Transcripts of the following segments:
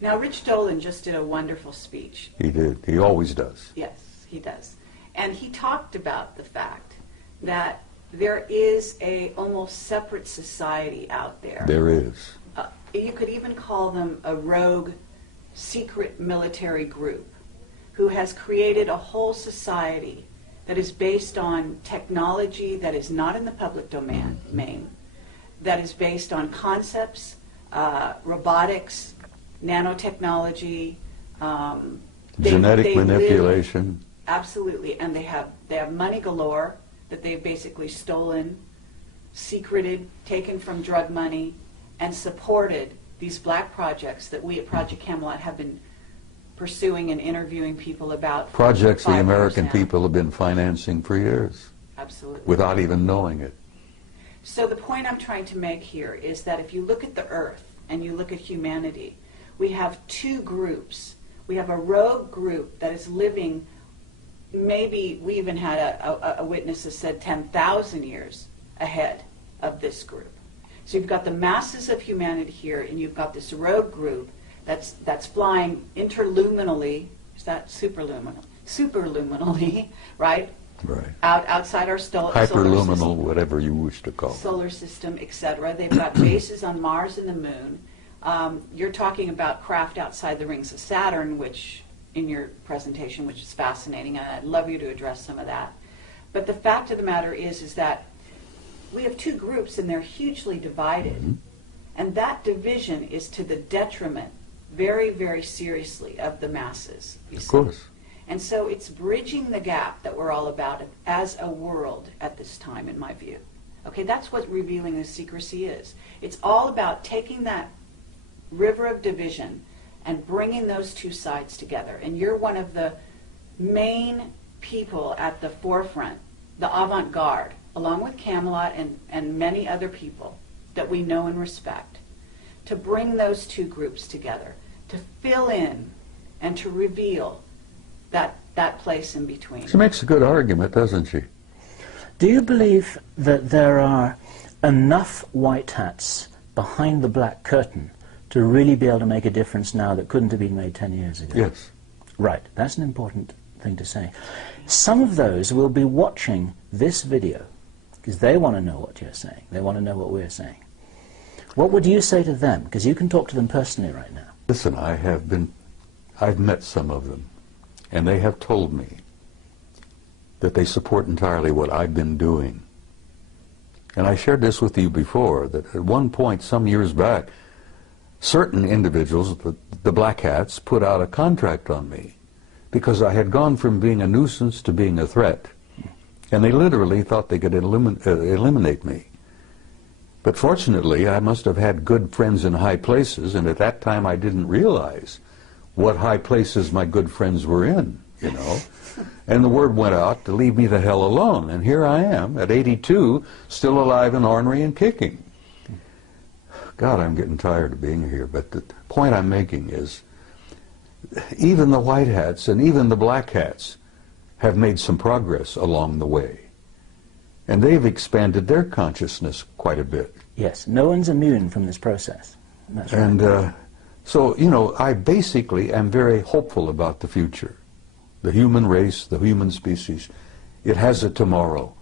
Now, Rich Dolan just did a wonderful speech. He did. He always does. Yes, he does. And he talked about the fact that there is a almost separate society out there. There is. You could even call them a rogue, secret military group who has created a whole society that is based on technology that is not in the public domain, that is based on concepts, robotics, nanotechnology, genetic manipulation. Absolutely, and they have money galore that they've basically stolen, secreted, taken from drug money, and supported these black projects that we at Project Camelot have been pursuing and interviewing people about. Projects the American people have been financing for years. Absolutely. Without even knowing it. So the point I'm trying to make here is that if you look at the earth and you look at humanity, we have two groups. We have a rogue group that is living, maybe we even had a witness that said 10,000 years ahead of this group. So you've got the masses of humanity here, and you've got this rogue group that's flying interluminally. Is that superluminal? Superluminally, right? Right. Outside our solar hyperluminal, system, whatever you wish to call it. Solar system, etc. They've got bases on Mars and the Moon. You're talking about craft outside the rings of Saturn, which in your presentation, which is fascinating, and I'd love you to address some of that. But the fact of the matter is that we have two groups, and they're hugely divided. Mm-hmm. And that division is to the detriment, very, very seriously, of the masses. Of course. And so it's bridging the gap that we're all about as a world at this time, in my view. Okay, that's what revealing the secrecy is. It's all about taking that river of division and bringing those two sides together. And you're one of the main people at the forefront, the avant-garde, along with Camelot and many other people that we know and respect, to bring those two groups together, to fill in and to reveal that place in between. She makes a good argument, doesn't she? Do you believe that there are enough white hats behind the black curtain to really be able to make a difference now that couldn't have been made 10 years ago? Yes. Right, that's an important thing to say. Some of those will be watching this video because they want to know what you're saying. They want to know what we're saying. What would you say to them? Because you can talk to them personally right now. Listen, I've met some of them, and they have told me that they support entirely what I've been doing. And I shared this with you before, that at one point, some years back, certain individuals, the black hats, put out a contract on me because I had gone from being a nuisance to being a threat. And they literally thought they could eliminate me. But fortunately, I must have had good friends in high places, and at that time I didn't realize what high places my good friends were in, you know. And the word went out to leave me the hell alone. And here I am, at 82, still alive and ornery and kicking. God, I'm getting tired of being here. But the point I'm making is, even the white hats and even the black hats have made some progress along the way. And they've expanded their consciousness quite a bit. Yes, no one's immune from this process. That's right. And so, you know, I basically am very hopeful about the future. The human race, the human species, it has a tomorrow.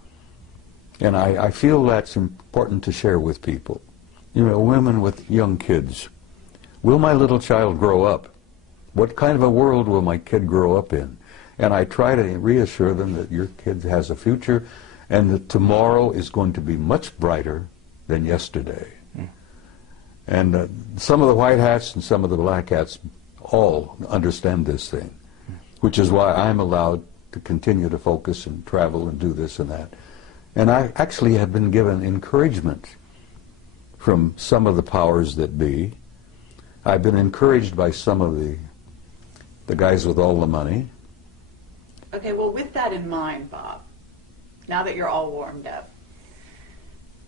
And I feel that's important to share with people. You know, women with young kids. Will my little child grow up? What kind of a world will my kid grow up in? And I try to reassure them that your kid has a future and that tomorrow is going to be much brighter than yesterday. Mm. And some of the white hats and some of the black hats all understand this thing, which is why I'm allowed to continue to focus and travel and do this and that. And I actually have been given encouragement from some of the powers that be. I've been encouraged by some of the guys with all the money. Okay, well, with that in mind, Bob, now that you're all warmed up,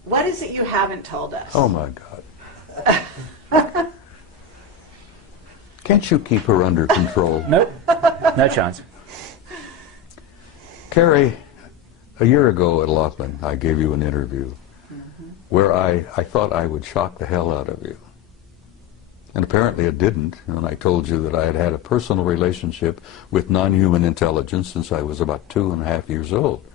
what is it you haven't told us? Oh, my God. Can't you keep her under control? Nope, no chance. Carrie, a year ago at Laughlin, I gave you an interview where I thought I would shock the hell out of you. And apparently it didn't. And I told you that I had had a personal relationship with non-human intelligence since I was about 2.5 years old.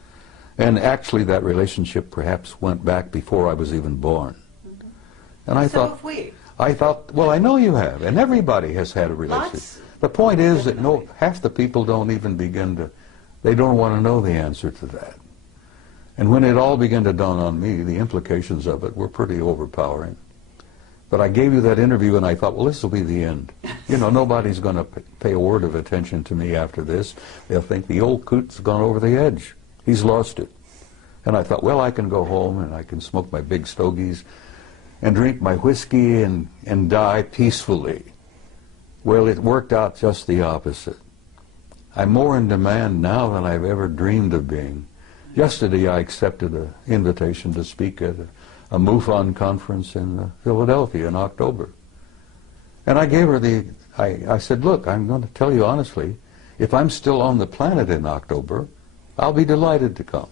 And actually that relationship perhaps went back before I was even born. Mm-hmm. And I So thought, have we. I thought, well, I know you have, and everybody has had a relationship. Lots. The point is that Definitely. half the people don't even begin to, they don't want to know the answer to that. And when it all began to dawn on me, the implications of it were pretty overpowering. But I gave you that interview and I thought, well, this will be the end. You know, nobody's going to pay a word of attention to me after this. They'll think the old coot's gone over the edge. He's lost it. And I thought, well, I can go home and I can smoke my big stogies and drink my whiskey and die peacefully. Well, it worked out just the opposite. I'm more in demand now than I've ever dreamed of being. Yesterday I accepted an invitation to speak at a MUFON conference in Philadelphia in October. And I gave her I said, look, I'm going to tell you honestly, if I'm still on the planet in October, I'll be delighted to come.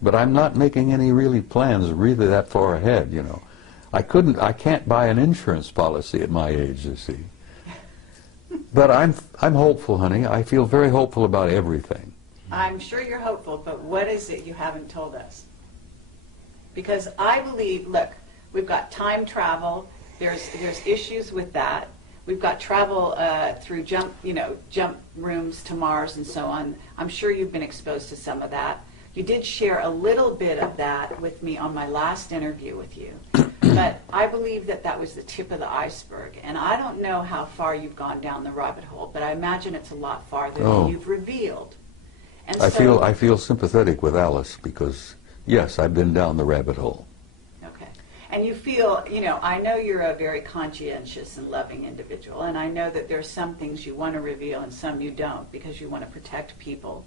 But I'm not making any really plans really that far ahead, you know. I can't buy an insurance policy at my age, you see. But I'm hopeful, honey. I feel very hopeful about everything. I'm sure you're hopeful, but what is it you haven't told us? Because I believe, look, we've got time travel. There's issues with that. We've got travel through jump rooms to Mars and so on. I'm sure you've been exposed to some of that. You did share a little bit of that with me on my last interview with you. But I believe that that was the tip of the iceberg. And I don't know how far you've gone down the rabbit hole, but I imagine it's a lot farther than you've revealed. And I feel sympathetic with Alice because, yes, I've been down the rabbit hole. Okay. And you feel, I know you're a very conscientious and loving individual, and I know that there's some things you want to reveal and some you don't because you want to protect people.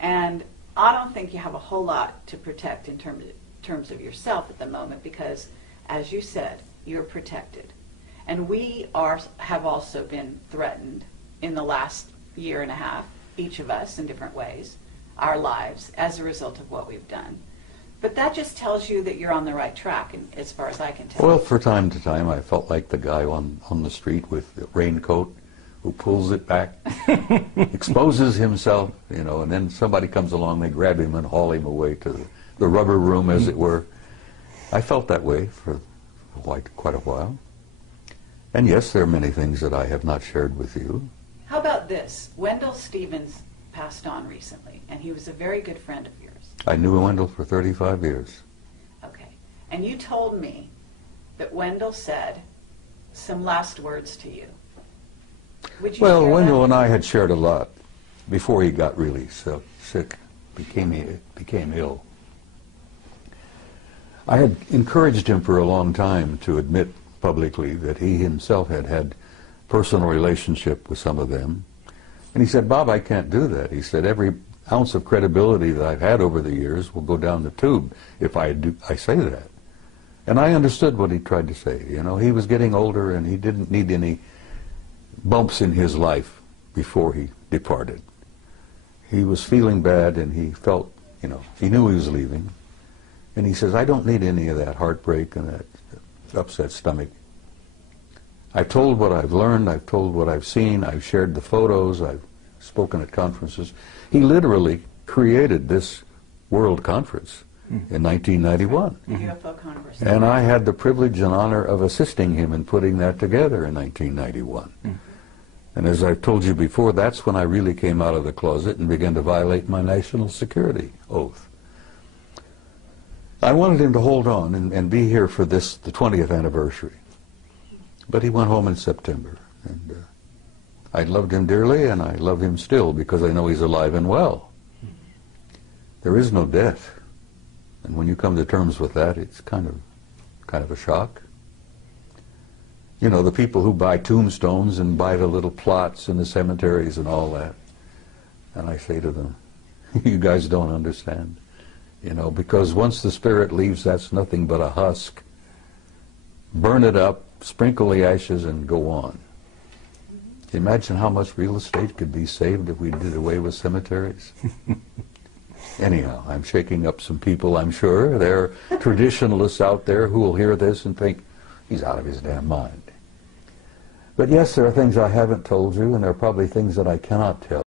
And I don't think you have a whole lot to protect in terms of yourself at the moment because, as you said, you're protected. And we have also been threatened in the last year and a half, each of us in different ways, our lives, as a result of what we've done. But that just tells you that you're on the right track, and as far as I can tell. Well, for time to time, I felt like the guy on the street with the raincoat who pulls it back, exposes himself, and then somebody comes along, they grab him and haul him away to the rubber room, as it were. I felt that way for quite a while. And yes, there are many things that I have not shared with you. How about this? Wendell Stevens passed on recently, and he was a very good friend of yours. I knew Wendell for 35 years. Okay. And you told me that Wendell said some last words to you. Would you Well, share Wendell that? and I had shared a lot before he got really sick, became ill. I had encouraged him for a long time to admit publicly that he himself had had personal relationship with some of them. And he said, Bob, I can't do that. He said, every ounce of credibility that I've had over the years will go down the tube if I say that. And I understood what he tried to say. He was getting older and he didn't need any bumps in his life before he departed. He was feeling bad and he felt, he knew he was leaving. And he says, I don't need any of that heartbreak and that upset stomach. I've told what I've learned, I've told what I've seen, I've shared the photos, I've spoken at conferences. He literally created this world conference in 1991. The UFO Congress. And I had the privilege and honor of assisting him in putting that together in 1991. And as I've told you before, that's when I really came out of the closet and began to violate my national security oath. I wanted him to hold on and be here for the 20th anniversary. But he went home in September. And I loved him dearly, and I love him still because I know he's alive and well. There is no death. And when you come to terms with that, it's kind of a shock. The people who buy tombstones and buy the little plots in the cemeteries and all that. And I say to them, you guys don't understand. Because once the spirit leaves, that's nothing but a husk. Burn it up, sprinkle the ashes, and go on. Imagine how much real estate could be saved if we did away with cemeteries. Anyhow, I'm shaking up some people, I'm sure. There are traditionalists out there who will hear this and think, he's out of his damn mind. But yes, there are things I haven't told you, and there are probably things that I cannot tell